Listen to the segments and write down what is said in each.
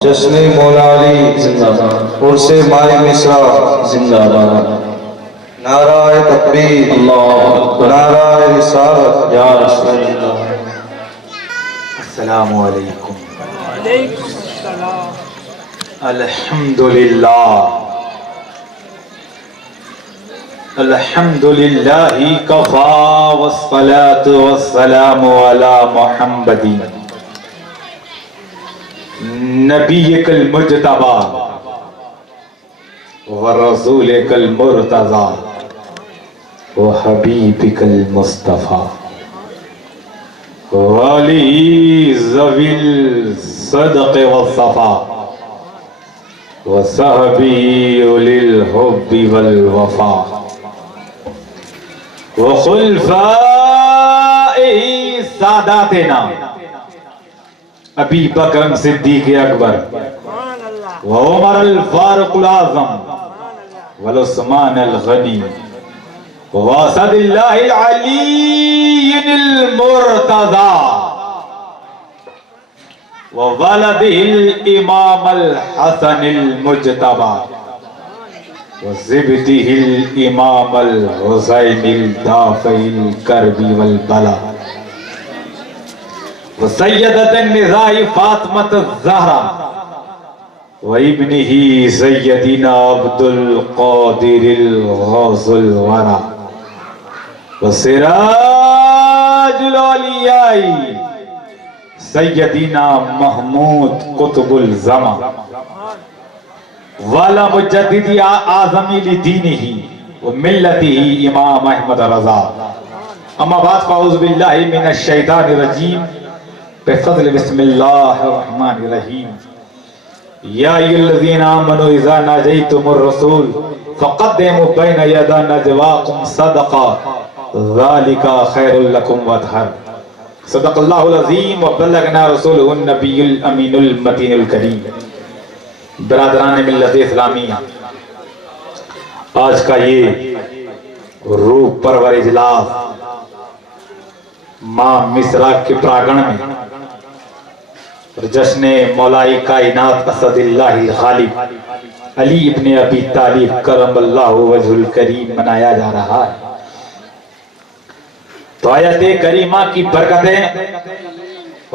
जश्न मौलाली जिंदाबाद। उर्से माई मिश्रा जिंदाबाद। नाराए तकबीर, नाराए रिसालत, या रसूल अल्लाह। अस्सलामु अलैकुम। अल्हम्दुलिल्लाह अल्हम्दुलिल्लाहि कफा वस्सलातु वस्सलामु अला मुहम्मदिन नबिय्यिकल मुज्तबा व रसूलिकल मुर्तज़ा व हबीबिकल मुस्तफ़ा वाली ज़विल सदक़ व सफ़ा व सहबी उलिल हुब्बि वल वफ़ा व खुलफ़ाए सादातना अबी बकर सिद्दीक़ अकबर व उमर अल फारूक़ुल आज़म व उस्मान अल गनी व असदिल्लाहिल अलीय्यिल मुर्तज़ा व वलदिल इमाम अल हसनिल मुज्तबा व ज़िब्तिहिल इमाम अल हुसैनिल दाफ़िल करबी वल बला व सय्यदतन निज़ाई फ़ातिमत ज़हरा व इब्निही सय्यदिना अब्दुल क़ादिरिल गौसुल वरा व सिराजुल औलियाई सय्यदिना महमूद कुतुबुल ज़मा वाला मुजद्दिदी आज़मी लिदीनिही व मिल्लतिही इमाम अहमद रज़ा। अम्मा बाद फ़अऊज़ु बिल्लाहि मिनश शैतानिर रजीम बिफ़ज़्ल बिस्मिल्लाहिर रहमानिर रहीम। या अय्युहल्लज़ीना आमनू इज़ा नाजयतुमुर रसूल फ़क़द्दिमू बैना यदा नजवाकुम सदक़ा ज़ालिका खैरुल लकुम व अतहर। सदक़ल्लाहुल अज़ीम व बल्लगना रसूलुहुन नबियुल अमीनुल मतीनुल करीम। बिरादरान मिल्लत इस्लामिया, आज का ये रूह परवर इजलास माँ मिस्रा के प्रांगण में जश्न मौलाई कायनात असदिल्लाहिल गालिब अली इब्ने अबी तालिब करमल्लाहु वजहुल करीम मनाया जा रहा है। तो आयत करीमा की बरकतें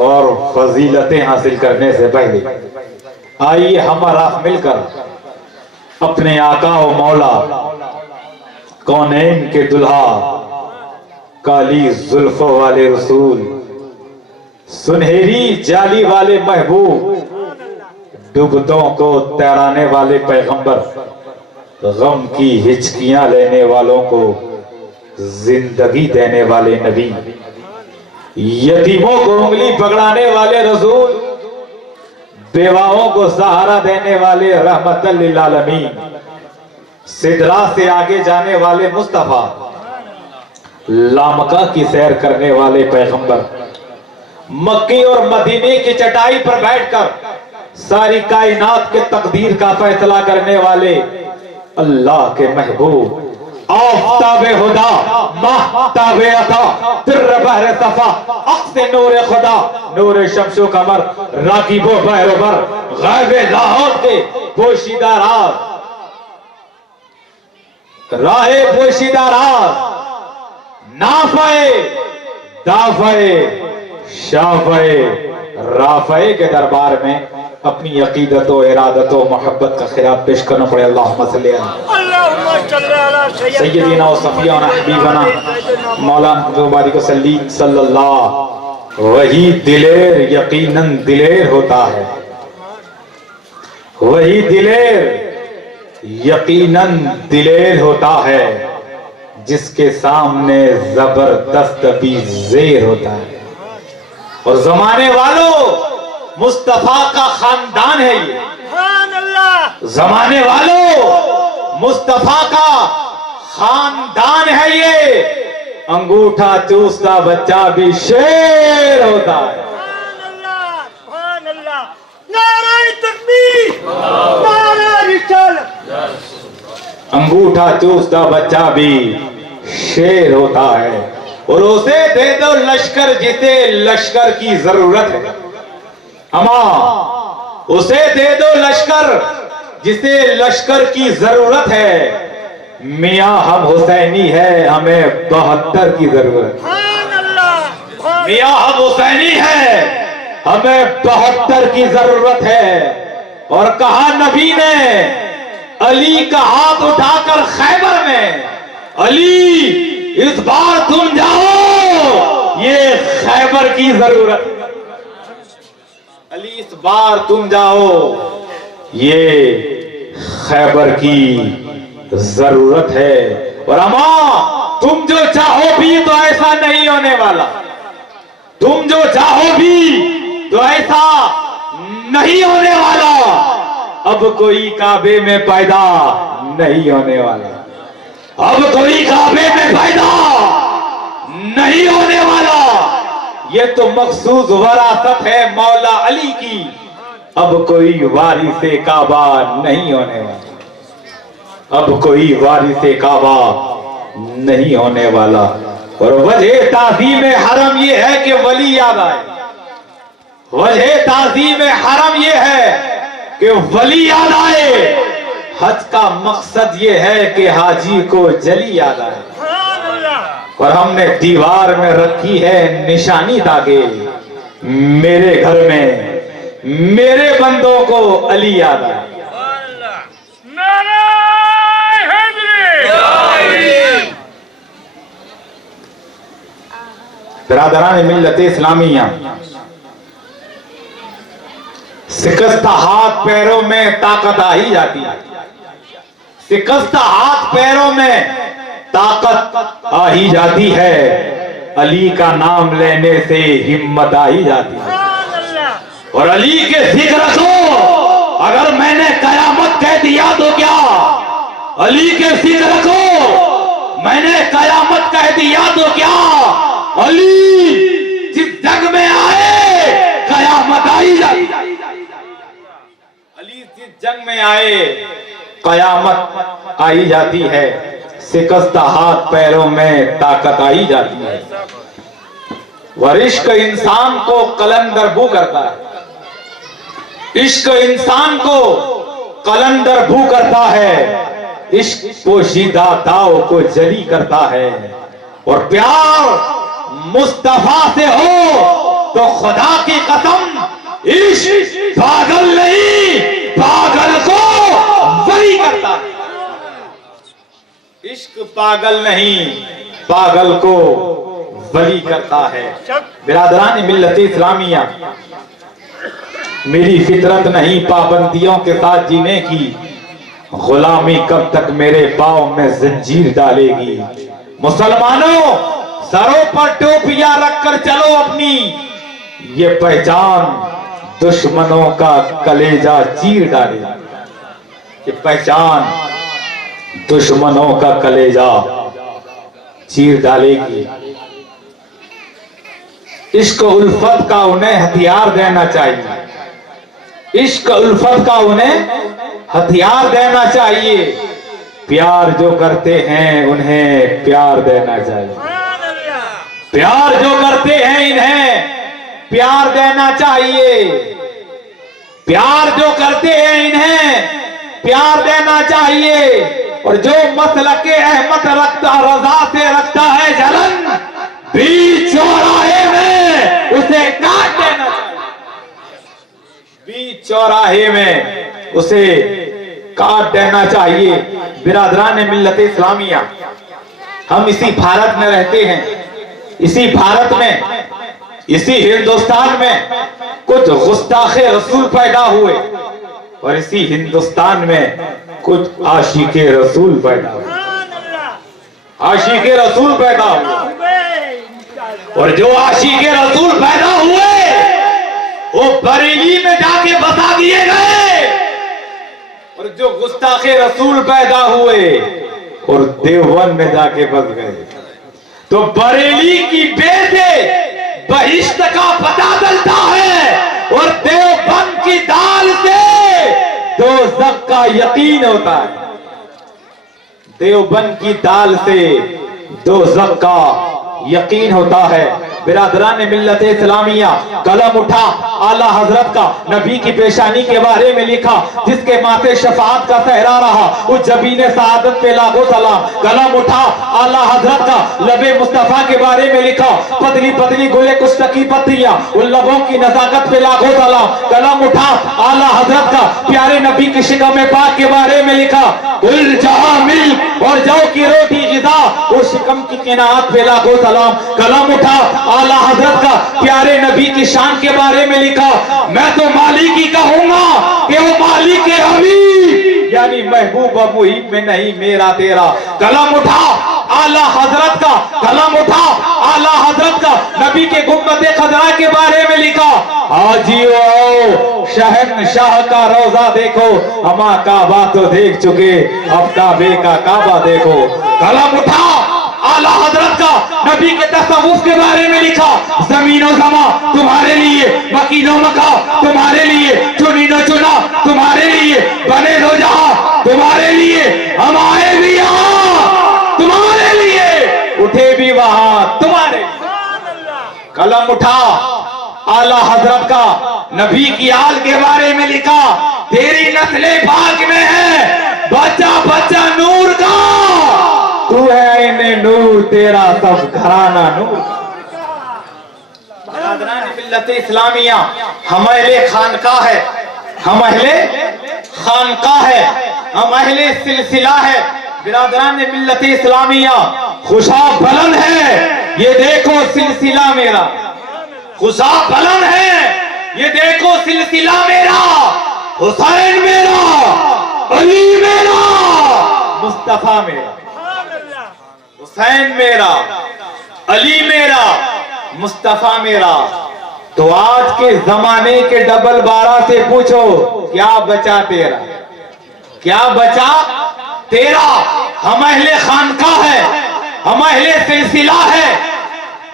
और फजीलतें हासिल करने से पहले आइए हमारा मिलकर अपने आका व मौला कौनैन के दुल्हा काली जुल्फों वाले रसूल सुनहरी जाली वाले महबूब डुबतों को तैराने वाले पैगंबर गम की हिचकियां लेने वालों को जिंदगी देने वाले नबी यतीमों को उंगली पकड़ाने वाले रसूल बेवाओं को सहारा देने वाले रहमतल लिल आलमीन सिदरा से आगे जाने वाले मुस्तफा लामका की सैर करने वाले पैगंबर मक्की और मदीने की चटाई पर बैठकर सारी कायनात के तकदीर का फैसला करने वाले अल्लाह के महबूब आफ़ताबे हुदा महताबे अता तिर्र बहर सफा अक्से नूर खुदा नूर शम्सो कमर राकीबो बहर बर गैबे लाहौर के पोशीदा राज राहे पोशीदा राज नाफे दाफे शाफे राफे के दरबार में अपनी अकीदत व इरादत व मोहब्बत का खिराब पेश करना पड़े। अल्लाहुम्मा सल्ली अला सय्यदिना व सफियाना हबीबना मौलाना मुबारक सल्लल्लाहु। वही दिलेर यकीनन दिलेर होता है, वही दिलेर यकीनन दिलेर होता है जिसके सामने जबरदस्त भी ज़ेर होता है। और जमाने वालों मुस्तफा का खानदान है ये, जमाने वालों मुस्तफा का खानदान है ये। अंगूठा चूसता बच्चा भी शेर होता है। अंगूठा चूसता बच्चा भी शेर होता है। और उसे दे दो लश्कर जिसे लश्कर की जरूरत है। अमा उसे दे दो लश्कर जिसे लश्कर की जरूरत है। मियां हम हुसैनी है, हमें 72 की जरूरत। मियां हम हुसैनी है, हमें 72 की जरूरत है। और कहा नबी ने अली का हाथ उठाकर खैबर में, अली इस बार तुम जाओ, ये खैबर की जरूरत। अली इस बार तुम जाओ, ये खैबर की जरूरत है। और अम्मा तुम जो चाहो भी तो ऐसा नहीं होने वाला, तुम जो चाहो भी तो ऐसा नहीं होने वाला। अब कोई काबे में पैदा नहीं होने वाला, अब कोई काबे में पैदा नहीं होने वाला। ये तो मखसूस वरासत है मौला अली की। अब कोई वारिसे काबा नहीं होने वाला, अब कोई वारिसे काबा नहीं होने वाला। और वजह ताज़ीम हरम ये है कि वली याद आए, वजह ताज़ीम हरम ये है कि वली याद आए। हज का मकसद ये है कि हाजी को जली याद आए। और हमने दीवार में रखी है निशानी ताकि मेरे घर में मेरे बंदों को अली याद आए। बिरादरान मिल्लत इस्लामिया, शिकस्त हाथ पैरों में ताकत आ ही जाती है, शिकस्त हाथ पैरों में ताकत आ ही जाती है। अली का नाम लेने से हिम्मत आ ही जाती है। और अली के जिक्र को अगर मैंने कयामत कह दिया तो क्या, अली के जिक्र को मैंने कयामत कह दिया तो क्या, अली जिस जग में आए कयामत आई जाती। अली जिस जंग में आए कयामत आई जाती है। शिकस्त हाथ पैरों में ताकत आई जाती है। और इश्क इंसान को कलंदरबू करता है, इश्क इंसान को कलंदरबू करता है। इश्क पोशीदा दाव को जली करता है। और प्यार मुस्तफा से हो तो खुदा की कसम इश्क पागल नहीं, पागल को वली करता है। इश्क पागल नहीं, पागल को वली करता है। बिरादरान मिल्लत इस्लामिया, मेरी फितरत नहीं पाबंदियों के साथ जीने की, गुलामी कब तक मेरे पांव में जंजीर डालेगी। मुसलमानों सरों पर टोपियां रखकर चलो अपनी, ये पहचान दुश्मनों का कलेजा चीर डालेगी। ये पहचान दुश्मनों का कलेजा चीर डालेगी। इश्क उल्फत का उन्हें हथियार देना चाहिए, इश्क उल्फत का उन्हें हथियार देना चाहिए। प्यार जो करते हैं उन्हें प्यार देना चाहिए, प्यार जो करते हैं इन्हें प्यार देना चाहिए। प्यार जो करते हैं इन्हें प्यार देना चाहिए। और जो मसलक अहमद रखता रजा से रखता है जलन, बीच चौराहे में उसे काट देना चाहिए, बीच चौराहे में उसे काट देना चाहिए। बिरादरान मिल्लत इस्लामिया, हम इसी भारत में रहते हैं, इसी भारत में, इसी हिंदुस्तान में कुछ गुस्ताखे रसूल पैदा हुए और इसी हिंदुस्तान में कुछ आशिके रसूल पैदा हुए, आशिके रसूल पैदा हुए। और जो आशिके रसूल पैदा हुए वो बरेली में जाके बसा दिए गए। और जो गुस्ताखे रसूल पैदा हुए और देवबंद में जाके बस गए। तो बरेली की बेल से बहिश्त का पता चलता है और देवबंद की दाल से दोज़ख का यकीन होता है। देवबंद की दाल से दोज़ख का यकीन होता है। बिरादरान मिल्लत इस्लामिया, कलम उठा आला हजरत का नबी की पेशानी के बारे में लिखा, जिसके माथे शफाअत का सहरा रहा उस जबीने सआदत पे लाखों सलाम। कलम उठा आला हजरत का लबे मुस्तफा के बारे में लिखा, पतली पतली गोले कुछ तकी पत्तियां, उन लबों की नजाकत पे लाखों सलाम। कलम उठा आला हजरत का प्यारे नबी की शिकम पाक के बारे में लिखा, उल जहां मिल और जाओ की रोटी गिजा, उस शिकम की किनात पे लाखों सलाम। कलम उठा आला हजरत का प्यारे नबी की शान के बारे में लिखा, मैं तो मालिक ही कहूंगा कि वो मालिक है हबीब, यानी महबूब और मुहिब में नहीं मेरा तेरा। कलम उठा आला हजरत का, कलम उठा आला हजरत का नबी के गुम्बद खजरा के बारे में लिखा, हाजियो शहनशाह का रोजा देखो, अमा काबा तो देख चुके अब काबे का काबा देखो। कलम उठा आला हजरत का नबी के तसव्वुफ के बारे में लिखा, जमीनो जमा तुम्हारे लिए, मकीनो मका तुम्हारे लिए, चुनीनो चुना तुम्हारे लिए, बने दो जहां तुम्हारे लिए, हम आए भी यहाँ तुम्हारे लिए, उठे भी वहां तुम्हारे। कलम उठा आला हजरत का नबी की आल के बारे में लिखा, तेरी नस्ले पाक में है बच्चा बच्चा नूर का, तू है इन्हें नूर तेरा सब घराना नूर। मिल्लत इस्लामिया हम अहले खानका है, हम अहले खानका है, हम अहले सिलसिला है। बिरादरान मिल्लत इस्लामिया खुशा बुलंद है, ये देखो सिलसिला मेरा, खुशा बुलंद है, ये देखो सिलसिला मेरा, हुसैन मेरा, अली मेरा, मुस्तफा मेरा, हुसैन मेरा, अली मेरा, मुस्तफा मेरा। तो आज के जमाने के डबल 12 से पूछो क्या बचा तेरा, क्या बचा तेरा। हम अहले खानका है, हम अहले सिलसिला है।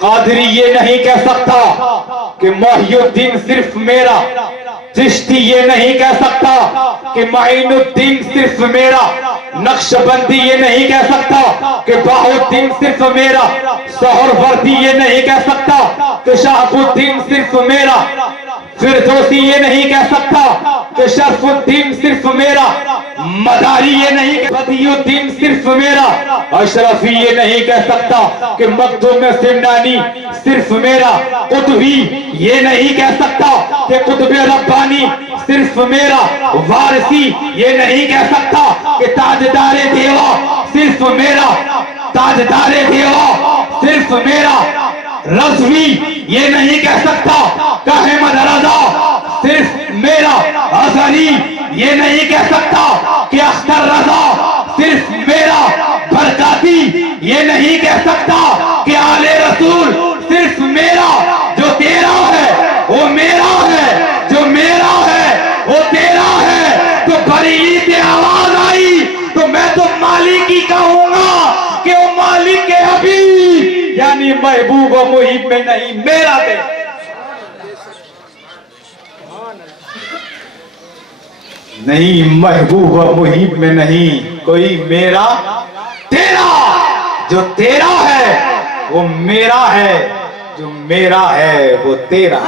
कादरी ये नहीं कह सकता कि मोहिउद्दीन सिर्फ मेरा, चिश्ती ये नहीं कह सकता कि माइनुद्दीन सिर्फ मेरा, नक्शबंदी ये नहीं कह सकता कि बाहुद्दीन सिर्फ मेरा, सोहरवर्दी ये नहीं कह सकता कि शहाबुद्दीन सिर्फ मेरा, फिरदौसी ये नहीं कह सकता कि शरफुद्दीन सिर्फ मेरा, मदारी ये नहीं कह बदियुद्दीन सिर्फ मेरा, अशरफी ये नहीं कह सकता कि मखदूम सिमनानी सिर्फ मेरा, कुतुबी ये नहीं कह सकता कि कुतुब रब्बानी सिर्फ मेरा, वारसी ये नहीं कह सकता कि ताजदारे देवा सिर्फ मेरा, ताजदारे देवा सिर्फ मेरा, रज़वी ये नहीं कह सकता कि अहमद रज़ा सिर्फ मेरा, अज़हरी ये नहीं कह सकता कि अख्तर रज़ा सिर्फ मेरा, बरकाती ये नहीं कह सकता कि आले रसूल सिर्फ मेरा। जो तेरा है वो मेरा है, जो मेरा है वो तेरा है। तो बरेली से आवाज आई तो मैं तो मालिक ही कहूंगा कि वो मालिक है हबीब, यानी महबूब और मुहिब में नहीं मेरा तेरा। नहीं महबूब और मुहिब में नहीं कोई मेरा तेरा, जो तेरा है वो मेरा है, जो मेरा है वो तेरा।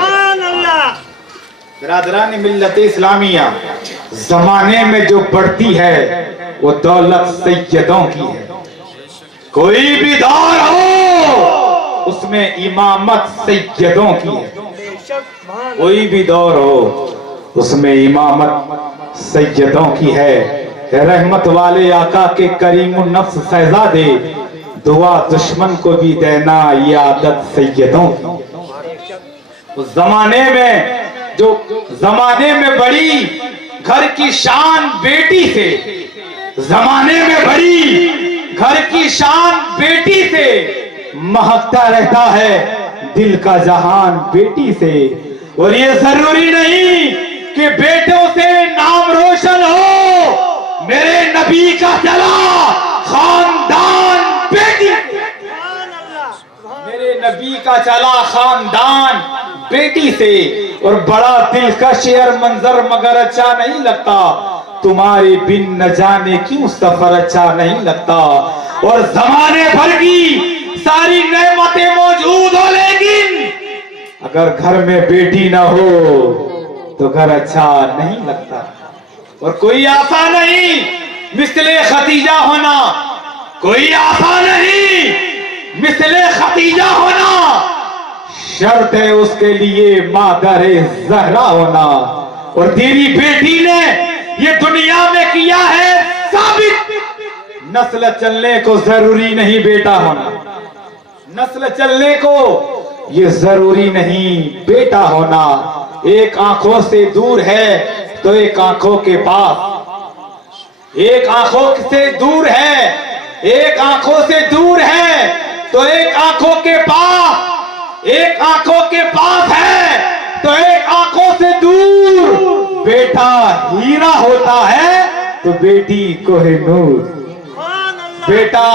बिरादरान मिल्लत इस्लामिया जमाने में जो बढ़ती है वो दौलत सैयदों की है। कोई भी दौर हो उसमें इमामत सैयदों की है, कोई भी दौर हो उसमें इमामत सैयदों की है। रहमत वाले आका के करीमुन नफ्स शहजादे, दुआ दुश्मन को भी देना ये आदत सैयदों की। उस जमाने में जो जमाने में बड़ी घर की शान बेटी से, जमाने में बड़ी घर की शान बेटी से, महकता रहता है दिल का जहान बेटी से। और ये जरूरी नहीं कि बेटों से नाम रोशन हो, मेरे नबी का चला खानदान बेटी, मेरे नबी का चला खानदान बेटी से। और बड़ा दिलकश और मंजर मगर अच्छा नहीं लगता, तुम्हारे बिन न जाने क्यों सफर अच्छा नहीं लगता। और जमाने भर की सारी नेमतें मौजूद हो, लेकिन अगर घर में बेटी ना हो तो घर अच्छा नहीं लगता। और कोई आशा नहीं मिसले खतीजा होना, कोई आशा नहीं मिसले खतीजा होना, शर्त है उसके लिए मादरे ज़हरा होना। और तेरी बेटी ने ये दुनिया में किया है साबित, नस्ल चलने को जरूरी नहीं बेटा होना, नस्ल चलने को ये जरूरी नहीं बेटा होना। एक आंखों से दूर है तो एक आंखों के पास, एक आंखों से दूर है, एक आंखों से दूर है तो एक आंखों के पास, एक आंखों के पास है तो एक आंखों से दूर। बेटा हीरा होता है तो बेटी कोहिनूर, बेटा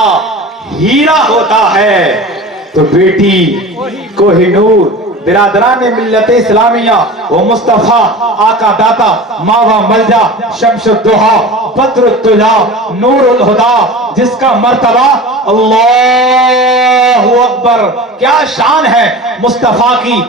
हीरा होता है तो बेटी कोहिनूर। बिरादरान मिल्लत इस्लामिया वो मुस्तफा आका दाता मावा मलजा शम्सुद्दोहा बद्रुद्दुजा नूरुल हुदा, जिसका मर्तबा अल्लाहु अकबर, क्या शान है मुस्तफा की।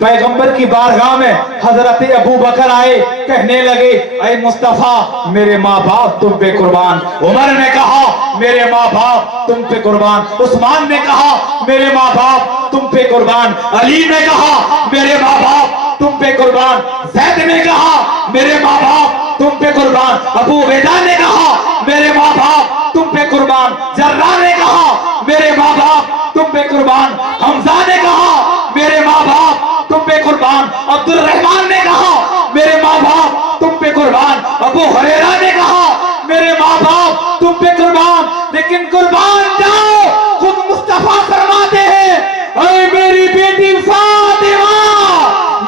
पैगंबर की बारगाह में हजरत अबू बकर आए, कहने लगे ऐ मुस्तफा मेरे माँ बाप तुम पे कुर्बान। उमर ने कहा मेरे माँ बाप तुम पे कुर्बान, उस्मान ने कहा मेरे माँ बाप तुम पे कुर्बान, अली ने कहा मेरे माँ बाप तुम पे कुर्बान, जैद ने कहा मेरे माँ बाप तुम पे कुर्बान, अबू उबैदा ने कहा मेरे माँ बाप तुम पे कुर्बान, जर्रा ने कहा मेरे माँ बाप तुम पे कुर्बान, हमजा ने कहा मेरे माँ बाप तुम पे कुर्बान, अब्दुल रहमान ने कहा मेरे माँ बाप तुम पे कुर्बान, अबू हुरैरा ने कहा मेरे माँ बाप तुम पे कुर्बान। लेकिन कुर्बान जाओ, खुद मुस्तफा फरमाते हैं ऐ मेरी बेटी फातिमा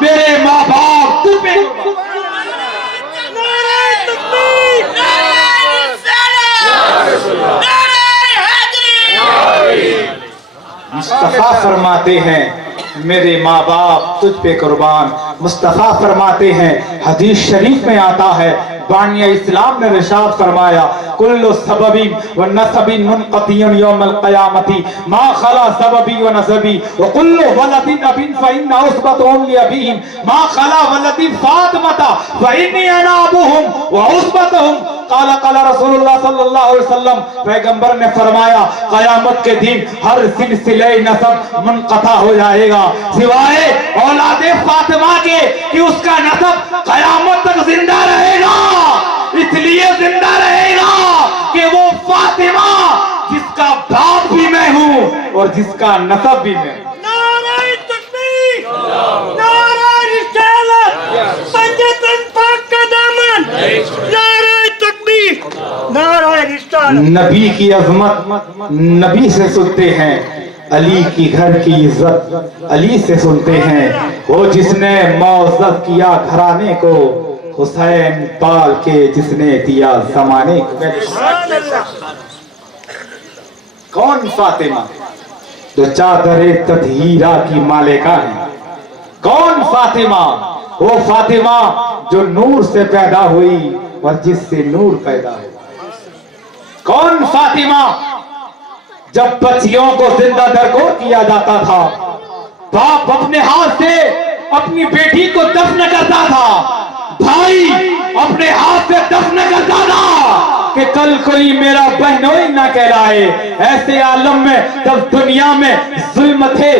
मेरे माँ बाप तुम पे मुस्तफा फरमाते हैं मेरे माँ बाप तुझ पे कुर्बान। मुस्तफा फरमाते हैं, हदीस शरीफ में आता है, बानिया इस्लाम ने इरशाद फरमाया कुल्लु सबबिन व नसबिन मुनक़तियुन यौमल क़यामती मा खला सबबी व नसबी व कुल्लु वलदिन अबिन फ़इन्ना उसबतुहुम लिअबीहिम मा खला वलदी फ़ातिमता फ़इन्नी अना अबूहुम व उसबतुहुम। काला काला रसूलुल्लाह सल्लल्लाहु अलैहि वसल्लम पैगंबर ने फरमाया क़यामत के दिन हर सिलसिले नसब मुनक़ता हो जाएगा सिवाय औलादे फातिमा के कि उसका नसब क़यामत तक जिंदा रहेगा। इसलिए जिंदा रहेगा कि वो फातिमा जिसका बाप भी मैं हूँ और जिसका नसब भी मैं हूँ। नारे तकबीर, नारे रिसालत, पंजतन पाक का दामन, नारे तकबीर, नारे रिसालत। नबी की अजमत नबी से सुनते हैं, अली की घर की इज्जत अली से सुनते हैं। वो जिसने मौज़्ज़त किया घराने को, हुसैन पाल के जिसने दिया जमाने को। कौन फातिमा जो चादरे तदहीरा की मालिका है? कौन फातिमा? वो फातिमा जो नूर से पैदा हुई और जिससे नूर पैदा हुआ। कौन फातिमा? जब बच्चियों को जिंदा दरगोर किया जाता था, बाप अपने हाथ से अपनी बेटी को दफन करता था, भाई अपने हाथ से दफन करता था कि कल कोई मेरा बहनोई ना कहलाए। ऐसे आलम में जब दुनिया में जुल्म थे,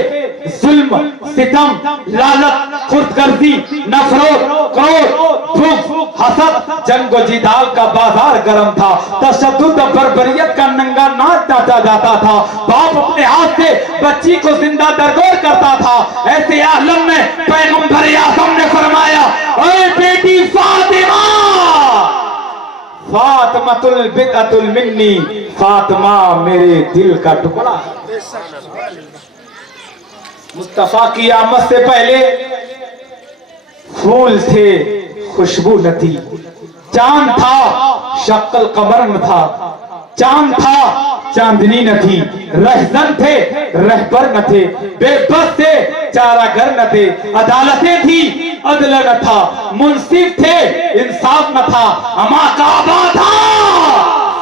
जुल्म, सितम, लालच, खुदगर्जी, नफरत, क्रोध, भूख, हसद, जंग व जिदाल का बाजार गर्म था, तशद्दुद, बर्बरियत का नंगा नाच नाचा जाता था। बाप अपने हाथ से बच्ची को जिंदा दरगोर करता था। ऐसे आलम में पैगंबर आज़म ने फरमाया ऐ बेटी फातिमा, फातिमतुल बिदअतुल मिन्नी, फातिमा मेरे दिल का टुकड़ा। मुस्तफा की आमद से पहले फूल थे, खुशबू न थी, चांद था, शक्ल कमर न था, चांद था, चांदनी न थी, रहजन थे, रहबर न थे, बेबस थे, चारागर न थे, अदालतें थी, अदल न था, मुंसिफ थे, इंसाफ न था, अमा काबा था,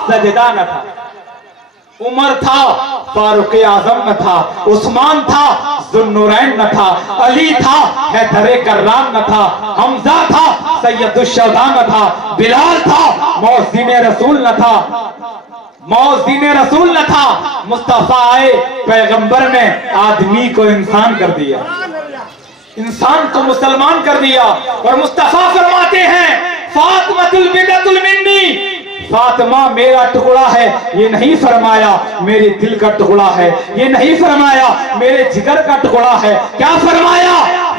सजदा न था। उमर था, फारूक आजम न था, उस्मान था, जुन्नुरैन न था, अली था, हैदर कर्राम न था, हमजा था, सैयदुश्शुहदा न था, बिलाल था, मौज़िन रसूल न था, मौज़िन रसूल न था। मुस्तफा आए, पैगंबर ने आदमी को इंसान कर दिया, इंसान को मुसलमान कर दिया। और मुस्तफा फरमाते हैं फातिमतुल बिदअतुल मिन्नी, फातिमा मेरा टुकड़ा है, ये नहीं फरमाया मेरे दिल का टुकड़ा है, ये नहीं फरमाया मेरे जिगर का टुकड़ा है, क्या फरमाया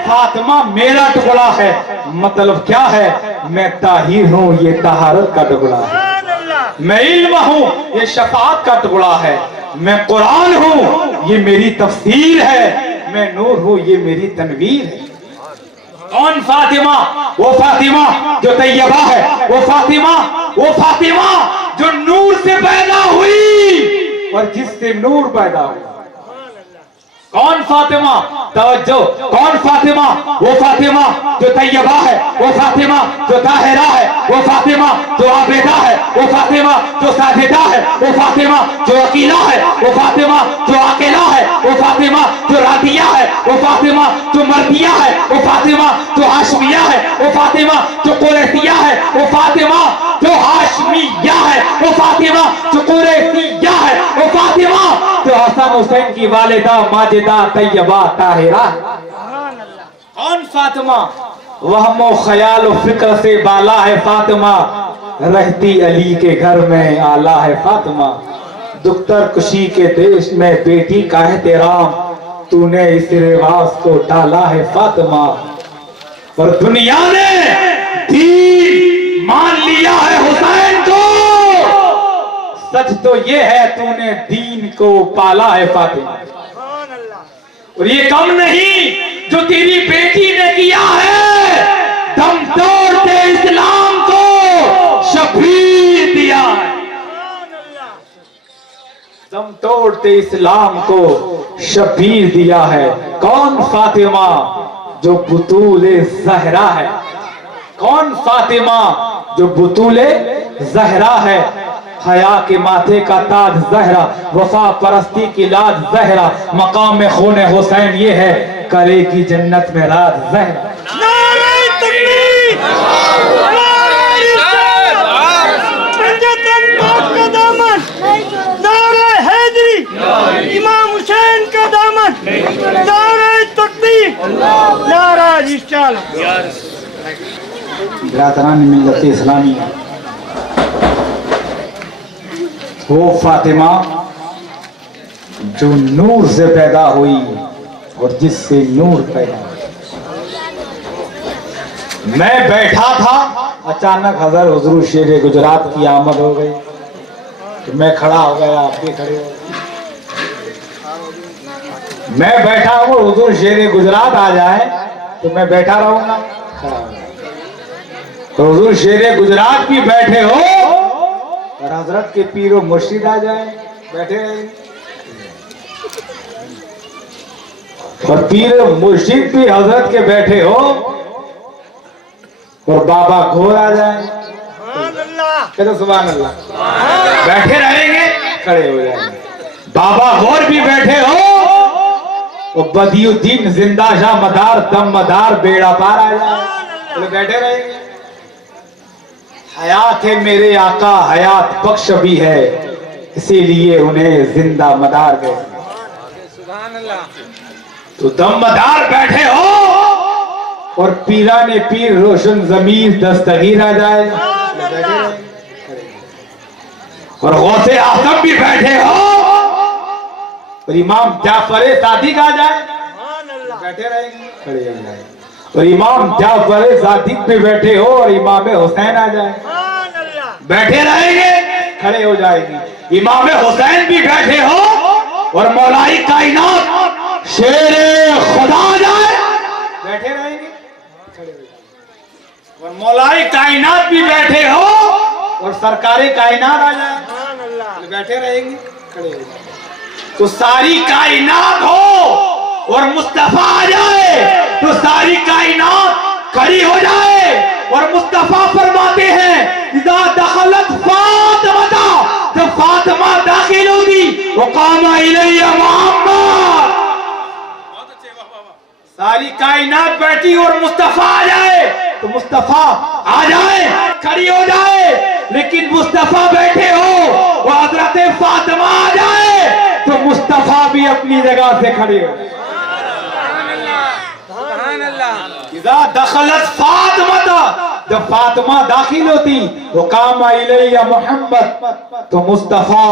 फातिमा मेरा टुकड़ा है। मतलब क्या है, मैं ताहिर हूँ, ये तहारत का टुकड़ा है, मैं इल्म हूँ, ये शफाअत का टुकड़ा है, मैं कुरान हूँ, ये मेरी तफसीर है, मैं नूर हूँ, ये मेरी तनवीर है। कौन फातिमा? वो फातिमा जो तैयबा है, वो फातिमा जो नूर से पैदा हुई और जिससे नूर पैदा हुआ। कौन फातिमा? तवज्जो, कौन फातिमा? वो फातिमा जो तैयबा है, वो फातिमा जो ताहिरा है, वो फातिमा जो आबिदा है, वो फातिमा जो साजिदा है, वो फातिमा जो अकीला है, वो फातिमा जो अकेला है, वो फातिमा जो रादिया है, वो फातिमा जो मर्दिया है, वो फातिमा जो हाशमिया है, वो फातिमा जो कुरैशिया है, वो फातिमा जो हाशमिया है, वो फातिमा जो कुरैशिया है, वो फातिमा जो हसन हुसैन की वालिदा माजिदा तैयबा ताहिरा। कौन फातिमा? वहमो ख्याल फिक्र से बाला है फातिमा, रहती अली के घर में आला है फातिमा। दुख्तर कुशी के देश में बेटी का एहतराम, तूने इस रिवाज को डाला है फातिमा। और दुनिया ने दीन मान लिया है हुसैन को, सच तो ये है तूने दीन को पाला है फातिमा। और ये कम नहीं जो तेरी बेटी ने किया है, दम तोड़ते इस्लाम को शबीर दिया है, दम तोड़ते इस्लाम को शबीर दिया है। कौन फातिमा? जो बुतूले ज़हरा है। कौन फातिमा? जो बुतूले ज़हरा है। हया के माथे का ताज ज़हरा, वफा परस्ती की लाज ज़हरा, मकाम में खून हुसैन ये है, करेगी जन्नत में राज ज़हरा। नारे तकबीर, नारे रिसालत, पंजतन पाक का दामन, नारे हैदरी, इमाम हुसैन का दामन, नारे तकबीर, नारे रिसालत। बिरादरान मिल्लत इस्लामी, वो फातिमा जो नूर से पैदा हुई और जिससे नूर पैदा हुआ। मैं बैठा था, अचानक हजर हुजूर शेर गुजरात की आमद हो गई, तो मैं खड़ा हो गया, आप भी खड़े हो गए। मैं बैठा हूँ, हुजूर शेर गुजरात आ जाए तो मैं बैठा रहूंगा, खड़ा हो गया। तो हुजूर शेर गुजरात भी बैठे हो और हजरत के पीरो मुर्शिद आ जाए, बैठे रहेंगे। और पीर मुर्शिद भी हजरत के बैठे हो और बाबा घोर आ जाए, कहते सुभान अल्लाह, बैठे रहेंगे, खड़े हो जाएंगे। बाबा घोर भी बैठे हो और बदियुद्दीन जिंदा शाह मदार दम मदार बेड़ा पार आ जाए, तो बैठे रहेंगे। हयात है मेरे आका, हयात बख्श भी है, इसीलिए उन्हें जिंदा मदार गए। तो दमदार बैठे हो और पीराने पीर रोशन जमीर दस्तगीर आ जाए, और गौसे आजम भी बैठे हो और इमाम जाफर सादिक आ जाए, बैठे रहेंगे, खड़े हो जाए। और इमाम जाफर सादिक भी बैठे हो और इमाम हुसैन आ जाए, बैठे रहेंगे, खड़े हो जाएंगे। इमाम हुसैन भी बैठे हो और मौलाई कायनात शेर खुदा आ जाए, बैठे रहेंगे, खड़े हो जाएंगे। और मौलाई कायनात भी बैठे हो और सरकारे कायनात आ जाए, बैठे रहेंगे, खड़े हो जाएंगे। तो सारी कायनात हो और मुस्तफा आ जाए तो सारी कायनात खड़ी हो जाए। और मुस्तफा फरमाते हैं इज़ा दखलत फातिमा, जब फातिमा दाखिल होगी वकामा इलैया मोहम्मद, सारी कायनात बैठी और मुस्तफा आ जाए तो मुस्तफा आ जाए, खड़ी हो जाए, लेकिन मुस्तफा बैठे हो वो हजरत फातिमा आ जाए तो मुस्तफा भी अपनी जगह से खड़े हो। इज़ा दखलत फातिमा, जब फातिमा दाखिल होती वो कामा इलैया मोहम्मद तो मुस्तफा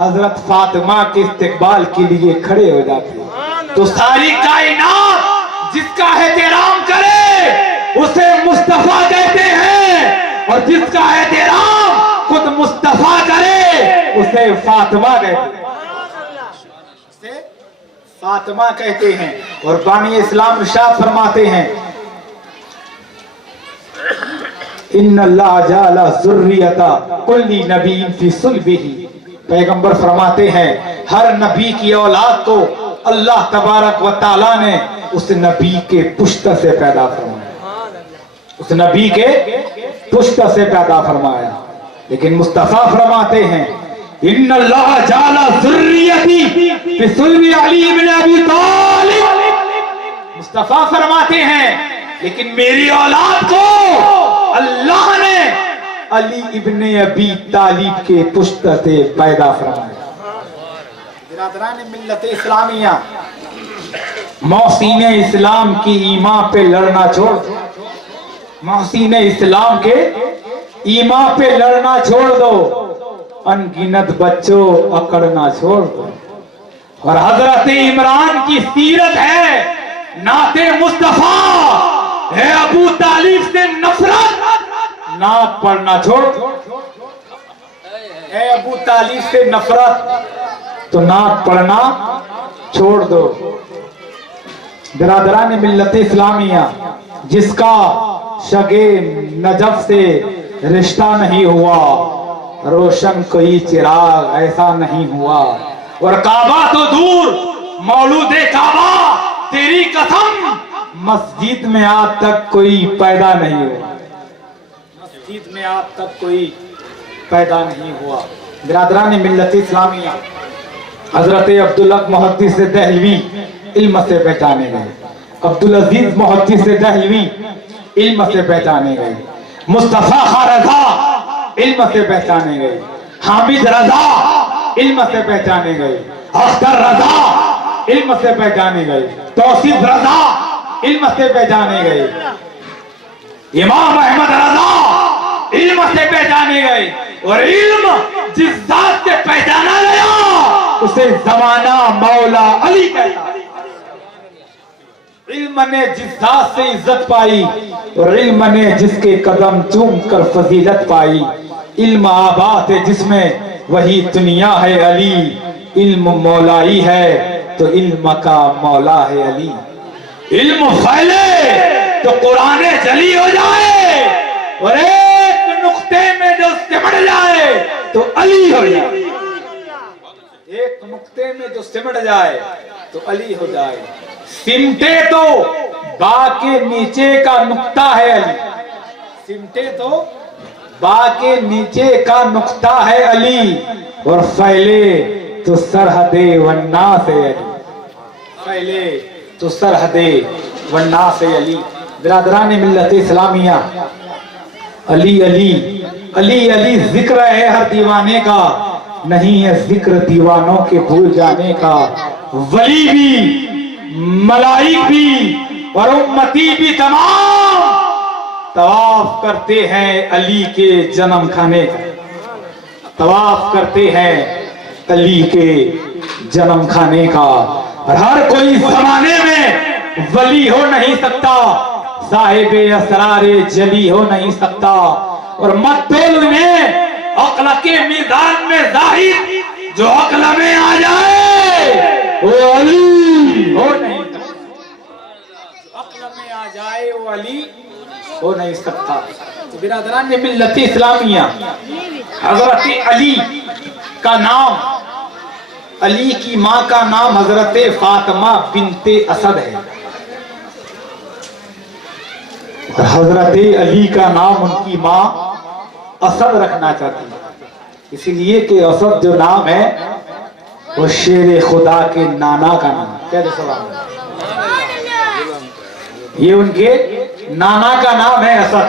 हजरत फातिमा के इस्तिकबाल के लिए खड़े हो जाते। तो सारी कायनात जिसका एहतराम करे उसे मुस्तफा कहते हैं, और जिसका एहतराम खुद मुस्तफा करे उसे फातिमा कहते हैं, उसे फातिमा कहते हैं। और बानी इस्लाम इरशाद फरमाते हैं, इन्नल्लाह जअला ज़ुर्रियता कुल्ली नबीइन फी सुल्बिही, पैगंबर फरमाते हैं हर नबी की औलाद को अल्लाह तबारक व तआला ने उस नबी के पुश्त से पैदा फरमाया, उस नबी के पुश्त से पैदा फरमाया। लेकिन मुस्तफा फरमाते हैं इन्नल्लाह जअला ज़ुर्रियती फी सुल्बी अली इब्न अबी तालिब, मुस्तफा फरमाते हैं लेकिन मेरी औलाद को अल्लाह ने अली इब्न अबी तालिब के पुश्त से पैदा फरमाया। बिरादरान मिल्लत इस्लामिया, मोहसिन इस्लाम की ईमा पे लड़ना छोड़ दो, मोहसिन इस्लाम के ईमा पे लड़ना छोड़ दो, अनगिनत बच्चों अकड़ना छोड़ दो। और हजरत इमरान की सीरत है नाते मुस्तफा है, अबू तालिब से नफरत नाक पढ़ना छोड़ दो, है अबू तालिब से नफरत तो नाक पढ़ना छोड़ दो। बिरादरान मिल्लत इस्लामिया, जिसका शगे नजफ से रिश्ता नहीं हुआ, रोशन कोई चिराग ऐसा नहीं हुआ, और काबा तो दूर मौलूदे काबा तेरी कसम मस्जिद में आज तक कोई पैदा नहीं हुआ, मस्जिद में आज तक कोई पैदा नहीं हुआ। बिरादरान मिल्लत इस्लामिया, हजरत अब्दुल हक मुहद्दिस दहलवी इल्म से पहचाने गए, अब्दुल अजीज मुहद्दिस दहलवी इल्म से पहचाने गए, मुस्तफा खां रजा इल्म से पहचाने गए, हामिद रजा इल्म से पहचाने गए, अख्तर रजा इल्म से पहचाने गए, तौसीफ रजा इल्म से पहचाने गए, इमाम अहमद रजा इल्म से पहचाने गए। और इल्म जिस जात से पहचाना गया उसे जमाना मौला अली कहता है। इल्म ने जिस जात से इज्जत पाई और इल्म ने जिसके कदम चूम कर फजीलत पाई, इल्म आबाद है जिसमें वही दुनिया है अली, इल्म मौलाई है तो इल्म का मौला है अली। इल्म फैले तो कुराने जली हो जाए, और एक नुक्ते में जो सिमट जाए तो अली हो जाए, एक नुक्ते में जो सिमट जाए तो अली हो जाए। सिमटे तो बा के नीचे का नुक्ता है अली, सिमटे तो बा के नीचे का नुक्ता है अली, और फैले तो सरहदे वन्ना से अली, फैले तो सरहदे वन्ना से अली। बिरादरान मिल्लत इस्लामिया, अली अली अली अली जिक्र है हर दीवाने का, नहीं है जिक्र दीवानों के भूल जाने का। वली भी मलाइक भी और उम्मती भी तमाम तवाफ करते हैं अली के जन्म खाने का, तवाफ करते हैं अली के जन्म खाने का। और हर कोई जमाने में वली हो नहीं सकता, साहिबे असरारे जली हो नहीं सकता, और मतोल में अक्ल के मैदान में जाहिर जो अक्ल में आ जाए वो अली हो नहीं सकता, अक्ल में आ जाए वो अली हो नहीं सकता। तो बिरादरान मिल्लत इस्लामिया, हजरत अली का नाम, अली की माँ का नाम हजरत फातिमा बिनते असद है, हजरत अली का नाम उनकी माँ असद रखना चाहती है, इसीलिए कि असद जो नाम है वो शेर खुदा के नाना का नाम क्या ये उनके नाना का नाम है असद,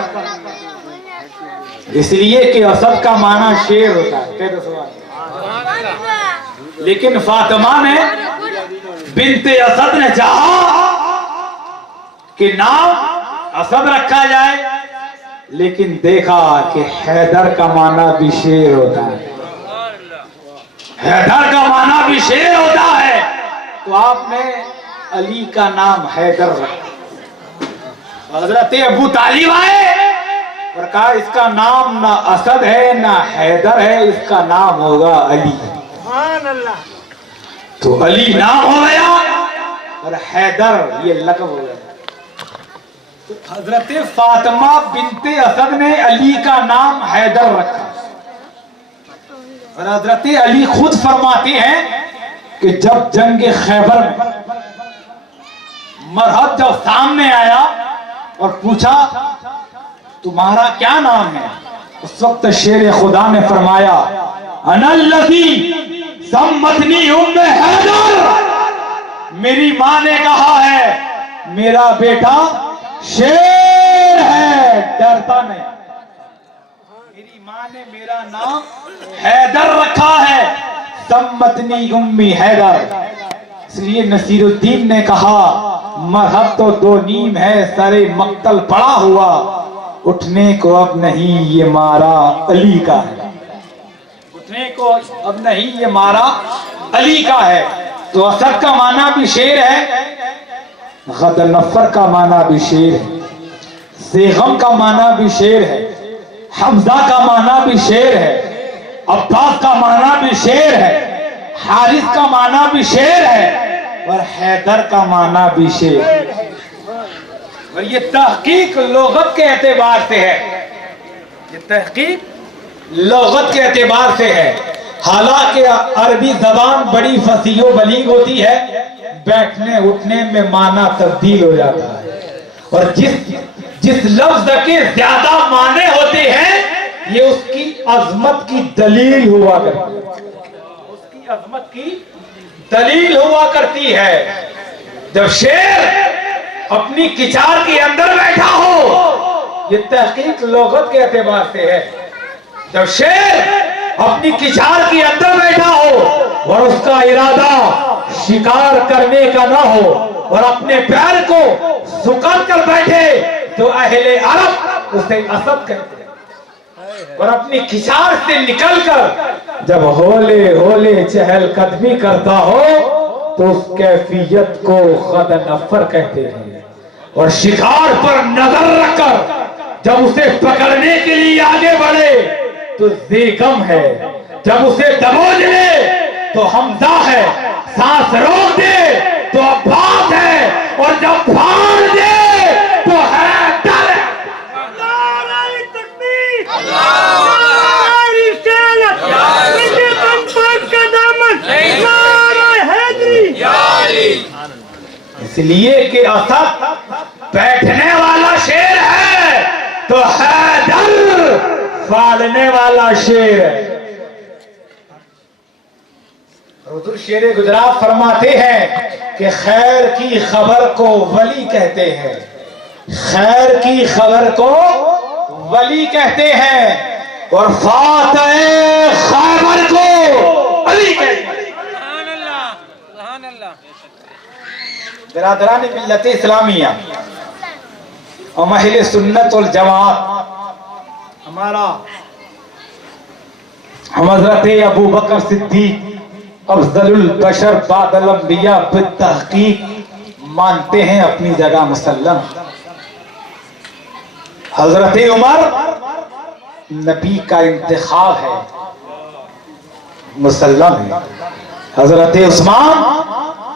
इसलिए कि असद का माना शेर होता है। क्या लेकिन फातिमा ने बिनते असद ने चाहा कि नाम असद रखा जाए, लेकिन देखा कि हैदर का माना भी शेर होता है, हैदर का माना भी शेर होता है, तो आपने अली का नाम हैदर रखा। हजरत अबू तालिब आए और कहा इसका नाम ना असद है ना हैदर है, इसका नाम होगा अली। तो अली नाम हो गया और हैदर ये लक़ब हो गया। तो हजरत फातिमा बिनते असद ने अली का नाम हैदर रखा और हजरत अली खुद फरमाते हैं कि जब जंग खैबर में मरहब जब सामने आया और पूछा तुम्हारा क्या नाम है, उस वक्त शेर खुदा ने फरमाया अनल्लज़ी सम्मतनी उम्मे हैदर, मेरी माँ ने कहा है मेरा बेटा शेर है, डरता नहीं। मेरी माँ ने मेरा नाम हैदर रखा है, सम्मतनी उम्मी हैदर। इसलिए नसीरुद्दीन ने कहा मरहब तो दो नीम है, सरे मक्तल पड़ा हुआ, उठने को अब नहीं ये मारा अली का है, उठने को अब नहीं ये मारा अली का है। तो असद का माना भी शेर है, गदनफर का माना भी शेर है, सेगम का माना भी शेर है, हमजा का माना भी शेर है, अब्बास का माना भी शेर है, हारिस का माना भी शेर है और हैदर का माना भी शेर है। और ये तहकीक लोगत के एतबार से है, ये तहकीक लोगत के एतबार से है। हालांकि अरबी जबान बड़ी फसीहो बलीग होती है, बैठने उठने में माना तब्दील हो जाता है और जिस लफ्ज के ज्यादा माने होते हैं ये उसकी अजमत की दलील हुआ करती है, उसकी अजमत की दलील हुआ करती है। जब शेर अपनी किचार के अंदर बैठा हो, ये तहकीक लोगत के एतबार से है। जब शेर अपनी किचार के अंदर बैठा हो और उसका इरादा शिकार करने का ना हो और अपने पैर को सुकड़ कर बैठे, तो अहले अरब उसे असद कहते हैं। और अपनी किचार से निकलकर जब होले होले चहल कदमी करता हो तो उस कैफियत को गदनफर कहते हैं। और शिकार पर नजर रखकर जब उसे पकड़ने के लिए आगे बढ़े तो ज़ेगम है, जब उसे दबोच ले तो हमजा है, सांस रोक दे तो अब्बास है और जब फाड़ दे तो हैदर है। नारे तकबीर, नारे रिसालत, मुझे तनपाक का दामन, नारे हैदरी। इसलिए कि असद बैठने वाला शेर है तो हैदर फाड़ने वाला शेर है। हुजूर शेर गुजरात फरमाते हैं कि खैर की खबर को वली कहते हैं, खैर की खबर को वली कहते हैं और फातह खैबर को अली कहते हैं। बिरादरान मिल्लत इस्लामिया और अहले सुन्नत वल जमात, हमारा हम हज़रत अबू बकर सिद्दीक अफजलुल बशर बादल अंबिया बितहकीक मानते हैं अपनी जगह मुसल्लम। हजरत उमर नबी का इंतखाब है, मुसल्लम है। हजरत उस्मान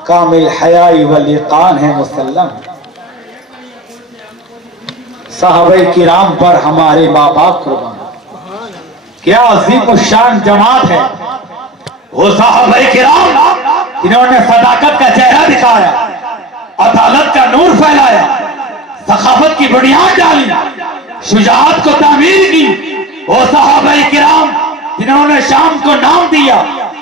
कामिल हयाई वल इक़ान है, मुसल्लम। साहबे किराम पर हमारे माँ बाप कुर्बान, क्या अजीम शान जमात है वो साहबे किराम इन्होंने सदाकत का चेहरा दिखाया, अदालत का नूर फैलाया, सखावत की बुनियाद डाली, शुजाअत को तामीर की। वो साहबे किराम जिन्होंने शाम को नाम दिया,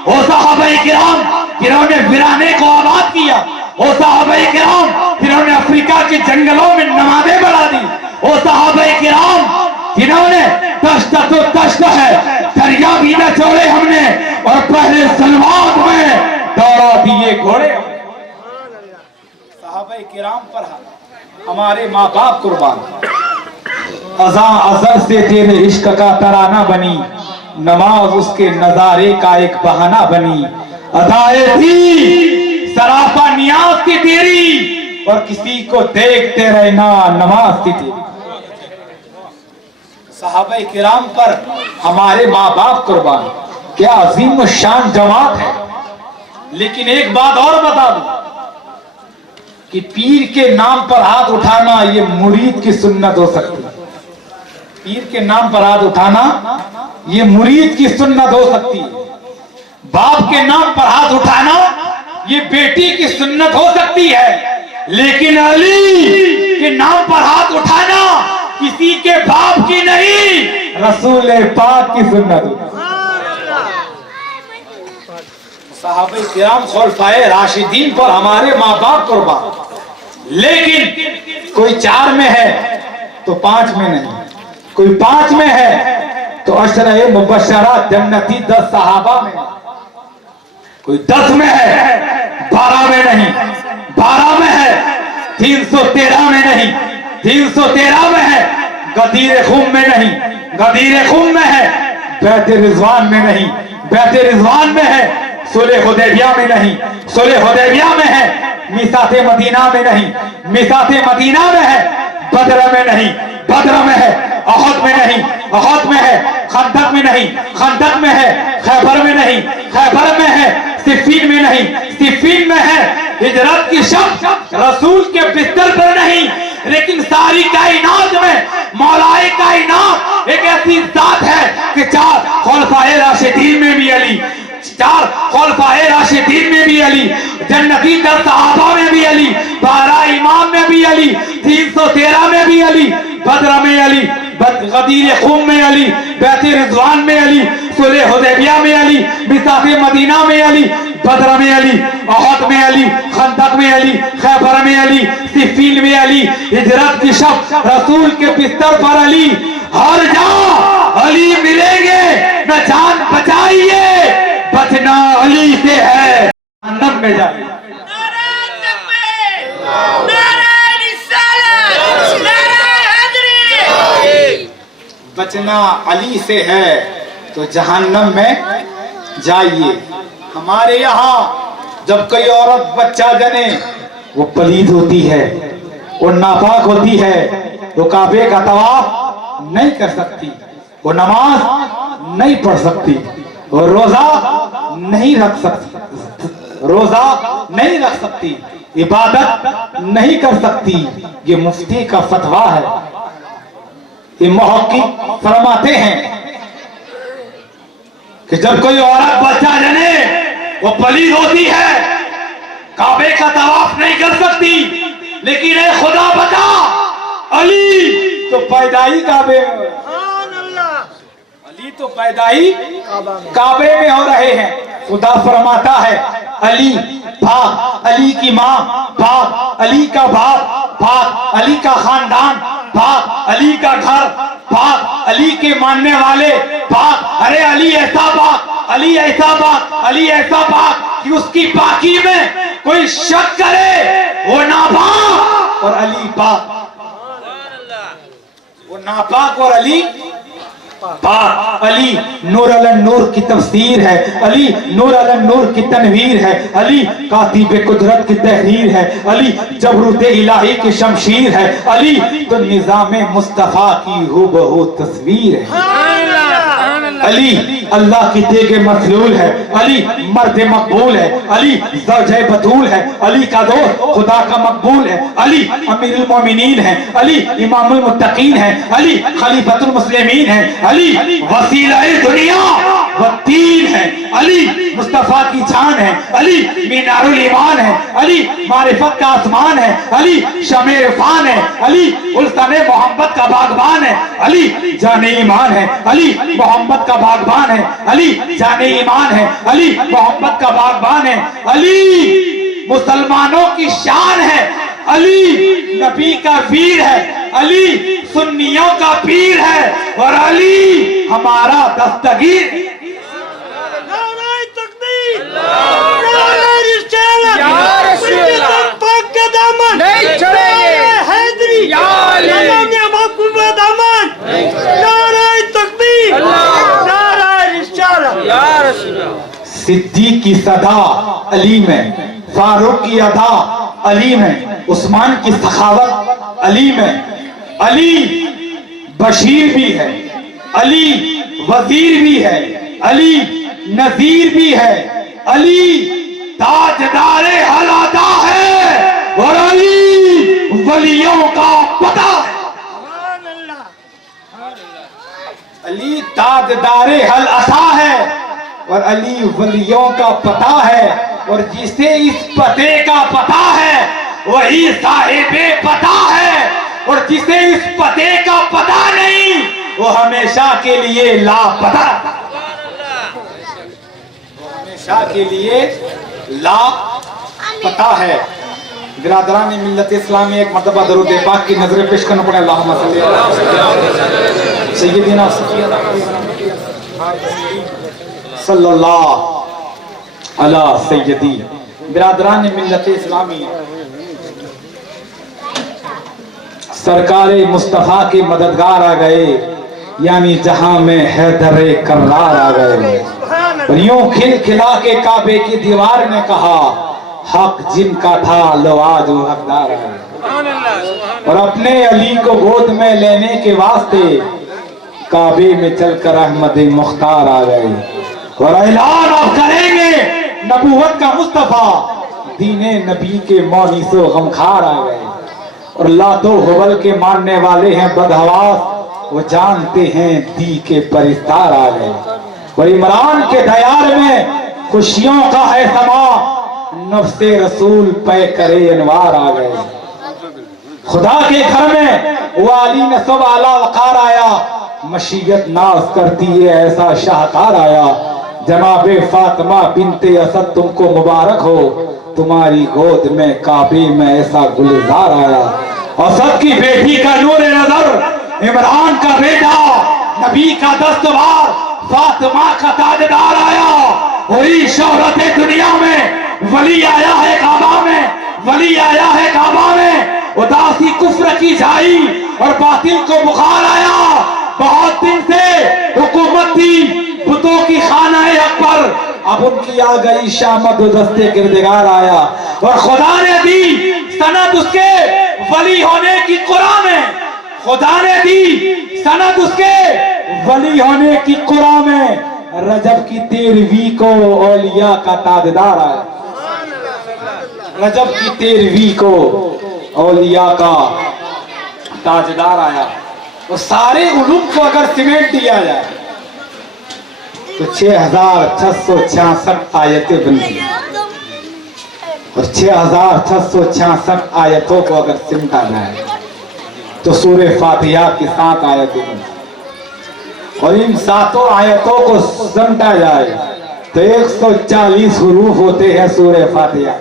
वो साहबे किराम जिन्होंने वीराने को आबाद किया, वो सहाबाए किराम जिन्होंने अफ्रीका के जंगलों में नमाज़ें बढ़ा दी, वो सहाबाए किराम जिन्होंने तश्त तो तश्त है दरिया भी न छोड़े हमने, और पहले सलवात में दौड़ा दिए घोड़े। सहाबाए किराम पर हमारे माँ बाप कुर्बान। अज़ा अज़ल से तेरे इश्क का तराना बनी, नमाज उसके नजारे का एक बहाना बनी। अदाए थी सरापा नियाज थी तेरी, और किसी को देखते रहना नमाज थी तेरी। सहाबाए किराम पर हमारे माँ बाप कुर्बान। क्या अजीम शान जमात है। लेकिन एक बात और बता दूं कि पीर के नाम पर हाथ उठाना ये मुरीद की सुन्नत हो सकती है। पीर के नाम पर हाथ उठाना ये मुरीद की सुन्नत हो सकती है। बाप के नाम पर हाथ उठाना ये बेटी की सुन्नत हो सकती है। लेकिन अली के नाम पर हाथ उठाना किसी के बाप की नहीं, रसूल पाक की सुन्नत हो। सहाबे किराम खुलफाए राशिदीन पर हमारे माँ बाप कुर्बान। लेकिन कोई 4 में है तो 5 में नहीं, कोई 5 में है तो अशरे मुबशरा जन्नती 10 सहाबा में, कोई 10 में है 12 में नहीं, 12 में है 313 में नहीं, 313 में है गदीर खूम में नहीं, गदीर खूम में है बैत रिजवान में नहीं, बैत रिजवान में है सुलह हुदैबिया में नहीं, सुलह हुदैबिया में है मिसाते मदीना में नहीं, मिसाते मदीना में है बदर में नहीं, बदर में है अहद में नहीं, अहद में है खंदक में नहीं, खंदक में है खैबर में नहीं, खैबर में है सिफीन में नहीं, सिफीन में है हिजरत की शब रसूल के बिस्तर पर नहीं। लेकिन सारी कायनात में मौलाए कायनात एक ऐसी जात है कि 4 खुलफाए राशिदीन में भी अली, 4 खुलफाए राशिदीन में भी अली, जन्नती 10 सहाबा में भी अली, 12 इमाम में भी अली, 313 में भी अली, बदर में अली, गदीर खूम में अली, बैत रिजवान में अली, सुलह हुदैबिया में अली, मिसाते मदीना में अली, बदर में अली, अहद में अली, खंदक में अली, खैबर में अली, सिफीन में अली, हिजरत की शब रसूल के बिस्तर पर अली। हर जगह अली मिलेंगे, न जान बचाइए, बचना अली से है जहन्नम में जाइए। बचना अली से है तो जहन्नम में जाइए। हमारे यहाँ जब कोई औरत बच्चा जने वो पलीद होती है, वो नापाक होती है, वो काबे का तवाफ नहीं कर सकती, वो नमाज नहीं पढ़ सकती, वो रोजा नहीं रख सकती, रोजा नहीं रख सकती, इबादत नहीं कर सकती। ये मुफ्ती का फतवा है। ये मुहक्किक फरमाते हैं कि जब कोई औरत बच्चा जने वो पलीद होती है, काबे का तवाफ नहीं कर सकती, लेकिन ए खुदा बता अली तो पैदाई काबे में, अली तो पैदाई काबे में हो रहे हैं। खुदा फरमाता है अली पाक, अली की माँ पाक, अली का बाप पाक, अली का खानदान पाक, अली का घर पाक, अली के मानने वाले पाक। अरे अली ऐसा पाक, अली ऐसा पाक, अली ऐसा पाक कि उसकी पाकी में कोई शक करे वो नापाक और अली पाक, वो नापाक और अली पाक। अली नूर अल नूर की तफसीर है, अली नूर अल नूर की तनवीर है, अली कातिब कुदरत की तहरीर है, अली जबरूत इलाही की शमशीर है, अली तो निजाम मुस्तफा की हूबहू तस्वीर है। अली अल्लाह की देगे मसलूल है, अली मर्द मकबूल है, अली ज़ौजे बतूल है, अली का दोस्त खुदा का मकबूल है, अली अमीरुल मोमिनीन है, अली इमामुल मुत्तकीन है, अली खलीफतुल मुस्लिमीन है, अली वसीला दुनिया व दीन है, अली मुस्तफा मुस्तफा की जान है, अली मीनारुल ईमान है, अली मारिफत का आसमान है, अली शमे इरफान है, अली उल्सने मोहब्बत का बागबान है, अली जाने ईमान है, अली मोहब्बत का बागबान है, अली जाने ईमान है, अली मोहब्बत का बागबान है, अली मुसलमानों की शान है, अली नबी का वीर है, अली सुन्नियों का पीर है, और अली हमारा दस्तगीर। नारे तकबीर, नारे रिसालत, मिल्लत पाक का दामन नहीं छोड़ेंगे, हैदरी नारे महबूबा दामन, नारे तकबीर, नारे रिसालत। सिद्दीक की सदा अली में, फारूक की अदा अली में, उस्मान की सखावत अली में, अली बशीर भी है, अली वजीर भी है, अली नजीर भी है, अली ताजदारे हलादा है, और अली वलियों का पता है। अली ताजदारे हल असा है, और अली वलियों का पता है, और जिसे इस पते का पता है वही साहिबे पता है, और जिसे इस पते का पता नहीं वो हमेशा के लिए लापता, हमेशा के लिए लापता है। बिरादरान मिल्लत इस्लामी एक मर्तबा दरूद पाक की नजर पेश करना पड़े। अल्लाहुम्मा सल्ली अला सय्यदिना सल्लल्लाहु अला सय्यदी। बिरादरान मिल्लत इस्लामी, सरकार मुस्तफा के मददगार आ गए, यानी जहां में हैदर कर्रार आ गए, और यूं खिलखिला के काबे की दीवार ने कहा हक जिनका था लो आज वो हकदार है। और अपने अली को गोद में लेने के वास्ते काबे में चलकर अहमद मुख्तार आ गए, और ऐलान अब करेंगे नबूवत का मुस्तफा, दीने नबी के मौनीसो गमखार आ गए, और लातो हुबल के मानने वाले हैं बदहवास, वो जानते हैं दी के परिस्तार आ गए, और इमरान के दयार में खुशियों का है समा, नफ्से रसूल पे करे अनवार आ गए। खुदा के घर में वो अली नसब आला वकार आया, मशीयत नाज करती है ऐसा शाहकार आया, जनाबे फातिमा बिनते असद तुमको मुबारक हो, तुम्हारी गोद में काबे में ऐसा गुलजार आया। असद की बेटी का नूर नजर, इमरान का बेटा, नबी का दस्तवार, फातिमा का ताजदार आया, वही शोहरत दुनिया में वली आया है काबा में, वली आया है काबा में, उदासी कुफ्र की जाई और बातिल को बुखार आया। बहुत दिन से हुकूमत थी बुतों की खाना है अकबर, अब उनकी आ गई शामत दस्ते किरदगार आया, और खुदा ने दी सनद उसके वली होने की कुरान में, खुदा ने दी सनद उसके वली होने की कुरान में। रजब की 13वीं को औलिया का ताजदार आया, रजब की 13वीं को औलिया का ताजदार आया। और सारे उलूम को अगर सीमेंट दिया जाए तो 6666 आयतें बनती, और 6666 आयतों को अगर सिमटा जाए तो सूरह फातिहा की 7 आयतें बनती, और इन 7 आयतों को समझा जाए तो 140 हुरूफ होते हैं सूरह फातिहा,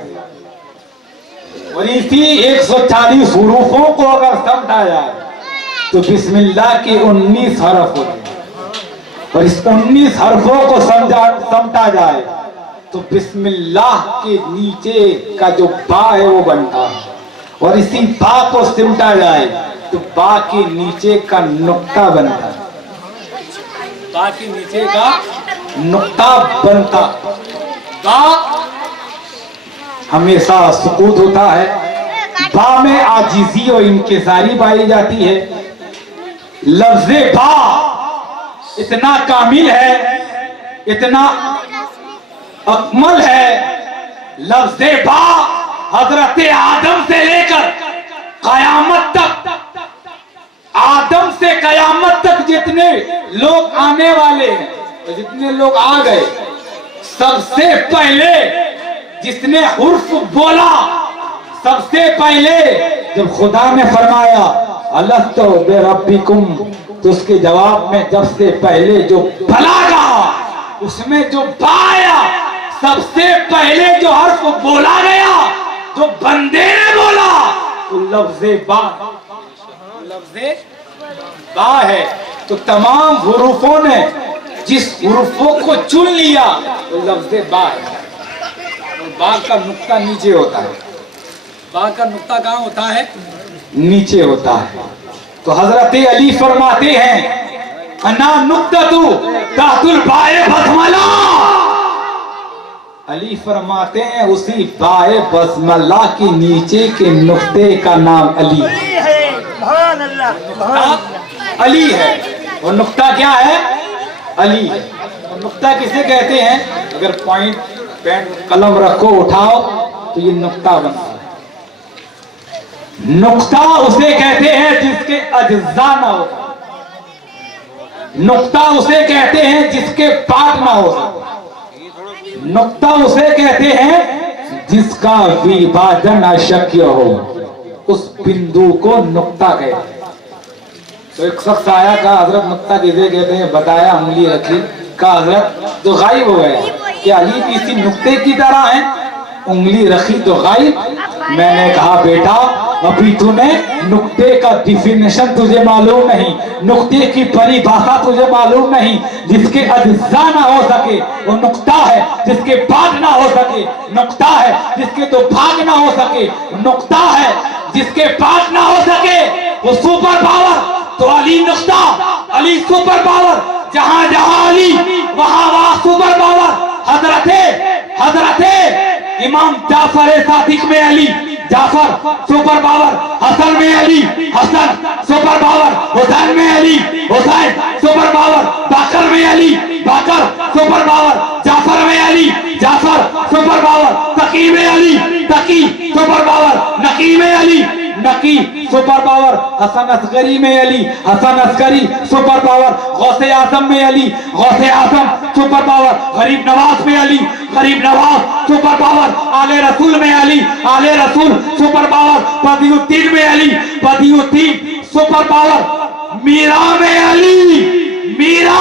और इसी 140 हुरूफों को अगर समझा जाए तो बिस्मिल्लाह के 19 हरफ होते हैं, और इस 19 हरफों को समझा जाए तो बिस्मिल्लाह के नीचे का जो बा है वो बनता है, और इसी बा को सिमटा जाए तो बा के नीचे का नुक्ता बनता है, बा के नीचे का नुक्ता बनता। बा हमेशा सुकूत होता है, बा में आजिजी और इनकिसारी पाई जाती है। लफ्ज़े बा इतना कामिल है, इतना अकमल है, लफ्ज़े बा हजरत आदम से लेकर कयामत तक, आदम से कयामत तक जितने लोग आने वाले हैं, जितने लोग आ गए, सबसे पहले जिसने हुर्फ बोला, सबसे पहले जब खुदा ने फरमाया अलस्तो बेरब्बिकुम, तो उसके जवाब में जब से पहले जो भला कहा, उसमें जो पाया, सबसे पहले जो हर्फ बोला गया, जो बंदे ने बोला, वो लफ्ज़े बा, लफ्ज़े बा है। तो तमाम हुरूफों ने जिस हुरूफों को चुन लिया वो लफ्ज़े बा है। और बा का नुक्ता नीचे होता है। बा का नुक्ता कहाँ होता है? नीचे होता है। तो हजरत अली फरमाते हैं अना नुक्ततु तहतुल बाए बसमला। अली फरमाते हैं उसी बाए बसमला के नीचे के नुक्ते का नाम अली है। अली है। और नुक्ता क्या है? अली है। और नुक्ता किसे कहते हैं? अगर पॉइंट पेन कलम रखो उठाओ तो ये नुक्ता बनता है। नुक्ता उसे कहते हैं जिसके अज्जा ना हो। नुक्ता उसे कहते हैं जिसके पार्ट ना हो। नुक्ता उसे कहते हैं जिसका विभाजन अशक्य हो। उस बिंदु को नुक्ता कहते हैं। तो एक शख्स आया, कहा हजरत नुक्ता किसे कहते हैं? बताया, उंगली रखी, कहा हजरत तो गायब हो गया। क्या अली भी इसी नुक्ते की तरह है? उंगली रखी तो गायब। मैंने कहा बेटा अभी तूने नुक्ते का डिफिनेशन तुझे मालूम नहीं, नुक्ते की परिभाषा तुझे मालूम नहीं। जिसके अज्जा ना हो सके वो नुक्ता है, जिसके भाग ना हो सके नुक्ता है, जिसके तो भाग ना हो सके नुक्ता है, जिसके भाग ना हो सके वो सुपर पावर। तो अली नुक्ता, अली सुपर पावर। जहां जहां अली वहां वहां सुपर पावर। हजरते इमाम जाफर सादिक में अली, जाफर सुपर पावर। हसन में अली, हसन सुपर पावर। हुसैन में अली, हुसैन सुपर पावर। बाकर में अली, बाकर सुपर पावर। जाफर में अली, जाफर सुपर पावर। तकी में अली, तकी सुपर पावर। नकी में अली, नकी सुपर पावर। हसन असगरी में अली, हसन असगरी सुपर पावर। गौसे आजम में अली, गौसे आजम सुपर पावर। गरीब नवाज में अली, गरीब नवाज सुपर पावर। आले रसूल में अली, आले रसूल सुपर पावर। बदियुद्दीन में अली, बदियुद्दीन सुपर पावर। मीरा में अली, मीरा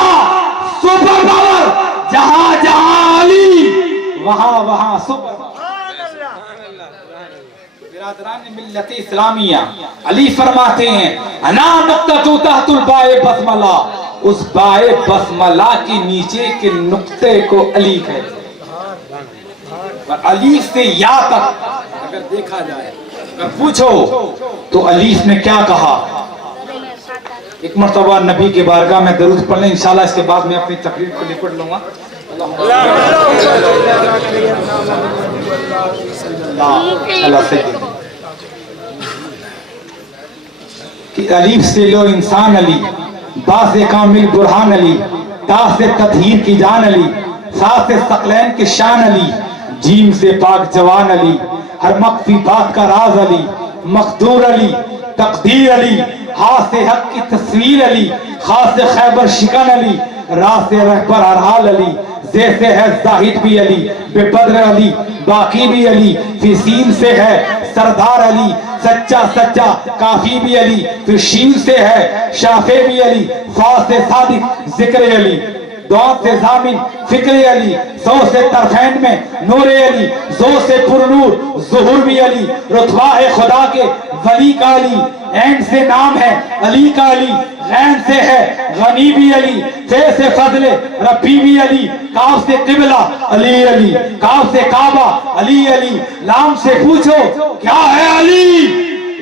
सुपर पावर। जहां जहां अली वहां वहां सुपर पावर। मिल्लत इस्लामिया अली फरमाते हैं अना नुक्ततु तहतुल बाए बसमला। उस बाए बसमला के नीचे के नुक्ते को अली कहते हैं। और अली से या तक अगर देखा जाए, अगर पूछो तो अली ने क्या कहा? एक मर्तबा नबी के बारगाह में दरूद पढ़ लें, इंशाल्लाह इसके बाद मैं अपनी तकरीर को निपट लूंगा। कि अलीफ से लो इंसान अली, बा से कामिल बुरहान अली, ता से ततहीर की जान अली, सा से सकलैन के शान अली, जीम से पाक जवान अली, हर मख्फी बात का राज अली, मखदूर अली, तकदीर अली, हा से हक की तस्वीर अली, खा से खैबर शिकन अली, रा से रहबर हर हाल अली, जैसे है जाहिद भी अली, बेपद्र अली, बाकी भी अली, फिर सीन से है सरदार अली, सच्चा सच्चा काफी भी अली, फिर शीन से है शाफे भी अली, फा से सादिक जिक्र अली, दौत से जामिन फिक्र अली, सौ से तरफैन में नूर अली, जो से पुरनूर जुहूर भी अली, रुतबा है खुदा के वली का अली, ऐन से नाम है अली का अली, गैन से है गनी भी अली, फे से फजले रब्बी भी अली, काफ से किबला अली अली, काफ से काबा अली अली, लाम से पूछो क्या है अली,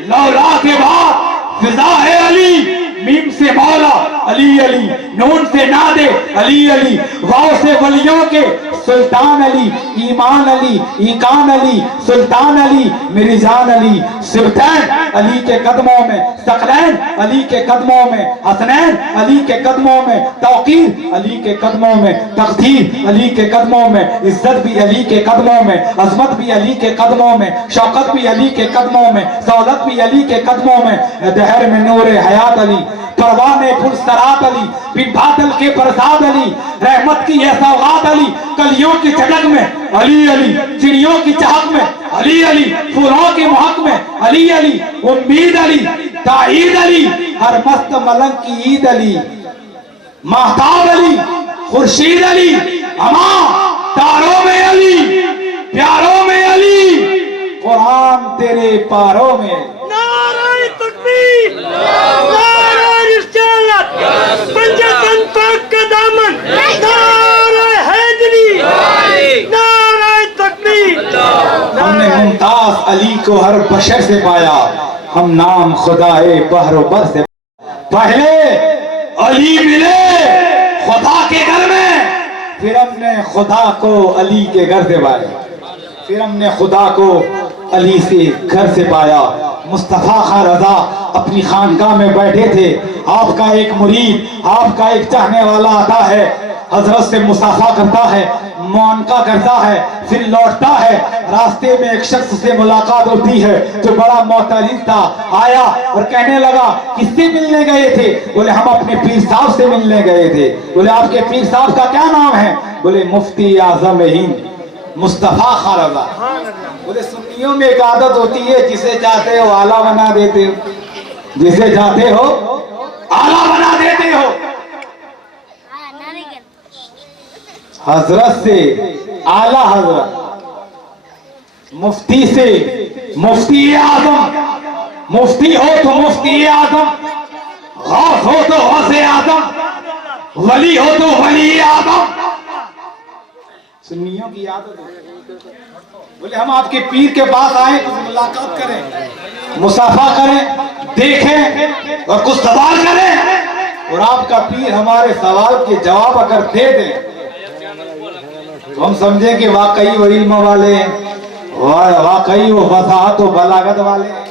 लौला के बाद फिजा है अली, मीम से मौला अली अली, नून से नादे अली अली, वाव से वलियों के सुल्तान अली, ईमान अली, ईकान अली, सुल्तान अली, मेरी जान अली, सिबतैन अली के कदमों में, सकलैन अली के कदमों में, हसनैन अली के कदमों में, तौकीर अली के कदमों में, तकदीर अली के कदमों में, इज्जत भी अली के कदमों में, अजमत भी अली के कदमों में, शौकत भी अली के कदमों में, दौलत भी अली के कदमों में, दहर में नूर हयात अली, परवाने पुरसरात अली, बिन बादल के बरसात अली, रहमत की यह सौगात अली, कल परियों की चटक में अली अली, चिड़ियों की चहक में अली अली, फूलों की महक में अली अली, उम्मीद अली, ताईद अली, हर मस्त मलंग की ईद अली, महताब अली, खुर्शीद अली, अमा तारों में अली, प्यारों में अली, कुरान तेरे पारों में। नारे तकबीर, नारे रिसालत, पंजतन पाक का दामन, नारे हैदरी, नारे तकबीर। हमने मुमताज अली को हर बशर से पाया, हम नाम खुदाए बहरो बर से। पहले अली मिले खुदा के घर में, फिर हमने खुदा को अली के घर से पाया, फिर हमने खुदा को अली से घर से पाया। मुस्तफा खां रजा अपनी खानकाह में बैठे थे, आपका एक मुरीद, आपका एक चाहने वाला आता है, हजरत से मुसाफा करता है, मुआनका करता है, फिर लौटता है। रास्ते में एक शख्स से मुलाकात होती है जो बड़ा मोहतरिम था, आया और कहने लगा किससे मिलने गए थे? बोले हम अपने पीर साहब से मिलने गए थे। बोले आपके पीर साहब का क्या नाम है? बोले मुफ्ती आजम हिंद मुस्तफा खां रजा। बोले सुन्नियों में एक आदत होती है, जिसे चाहते हो आला बना देते हो, जिसे चाहते हो आला बना देते हो। हजरत से आला हजरत, मुफ्ती से मुफ्ती आजम, मुफ्ती हो तो मुफ्ती आजम, गौस हो तो गौसे आजम, वली हो तो वली आजम। सुन्नियों की आदत है। बोले हम आपके पीर के पास आए, कुछ मुलाकात करें, मुसाफा करें, देखें और कुछ सवाल करें, और आपका पीर हमारे सवाल के जवाब अगर दे दे तो हम समझें कि वाकई वो इल्म वाले हैं, वाकई वो वसाहत और बलागत वाले हैं।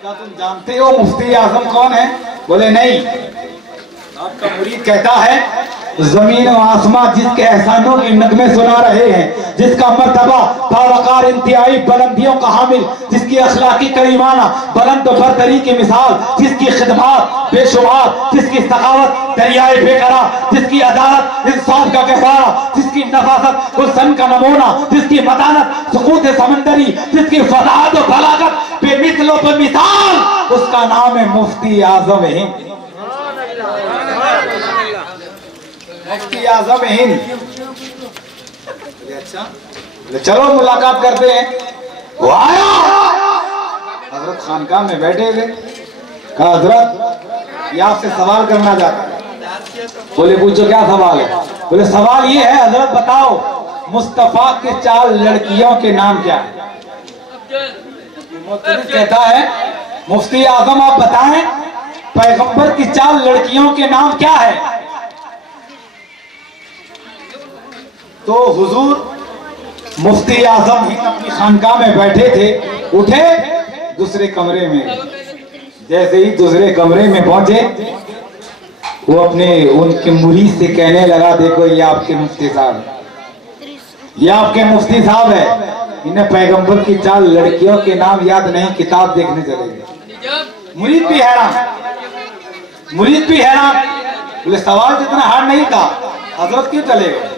क्या तुम जानते हो मुफ्ती आजम कौन है? बोले नहीं। आपका मुरीद कहता है जमीन और आसमां जिसके एहसानों के नगमे सुना रहे हैं, जिसका मर्तबा बावकार इंतहाई बुलंदियों का हामिल, जिसकी अखलाकी करीमाना बुलंद बरतरी की मिसाल, जिसकी खिदमत बेशुमार, जिसकी सखावत दरियाए बेकरार, जिसकी अदालत इंसाफ का गहवारा, जिसकी नफासत हुस्न का नमूना, जिसकी मतानत सुकूत समंदरी, जिसकी फसाद और बलागत बेमिसलो बेमिसाल, उसका नाम है मुफ्ती आजम हिंद। मुफ्ती आजम हिंद। अच्छा चलो मुलाकात करते हैं। वो आया, हजरत खानकाह में बैठे थे, कहा हजरत ये आपसे सवाल करना चाहता है। बोले पूछो क्या सवाल है? बोले सवाल ये है हजरत बताओ मुस्तफा के 4 लड़कियों के नाम क्या है? कहता है मुफ्ती आजम आप बताएं पैगंबर की 4 लड़कियों के नाम क्या है? तो हुजूर मुफ्ती आजम हिंद अपनी खानकाह में बैठे थे, उठे दूसरे कमरे में। जैसे ही दूसरे कमरे में पहुंचे, वो अपने उनके मुरीद से कहने लगा देखो ये आपके मुफ्ती साहब, ये आपके मुफ्ती साहब है, इन्हें पैगंबर की 4 लड़कियों के नाम याद नहीं, किताब देखने चले। मुरीद भी हैरान, मुरीद भी हैरान। बोले सवाल जितना हार्ड नहीं था, हजरत क्यों चले गए?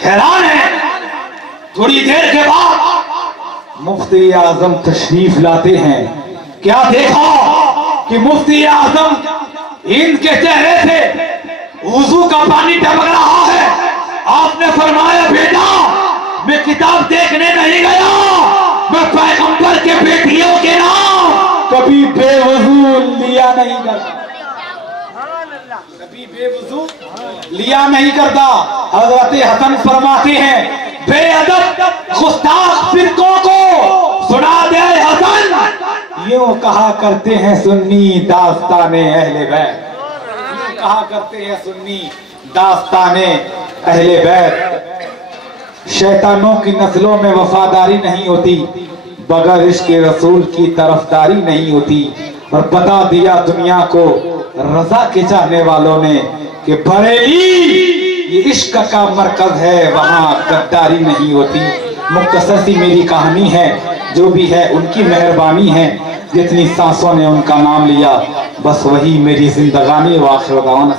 हैरान है। थोड़ी देर के बाद मुफ्ती आजम तशरीफ लाते हैं। क्या देखा कि मुफ्ती आजम इनके चेहरे से वुजू का पानी टपक रहा है। आपने फरमाया बेटा मैं किताब देखने नहीं गया, मैं पैगंबर के बेटियों के नाम कभी बेवजू लिया नहीं करता, कभी बेवजू लिया नहीं करता। हजरत हसन फरमाते हैं बेअदब गुस्ताख फिरकों को सुना दे हसन, यूं कहा करते हैं सुन्नी दास्ताने अहले बैत, यूं कहा करते हैं सुन्नी दास्ताने अहले बैत। शैतानों की नस्लों में वफादारी नहीं होती, बगैर इश्क रसूल की तरफदारी नहीं होती। और बता दिया दुनिया को रजा के चाहने वालों ने कि बरेली ये इश्क का मरकज है, वहाँ गद्दारी नहीं होती। मुख्तसर सी मेरी कहानी है, जो भी है उनकी मेहरबानी है। जितनी सांसों ने उनका नाम लिया बस वही मेरी जिंदगानी। व आखिर दावाना।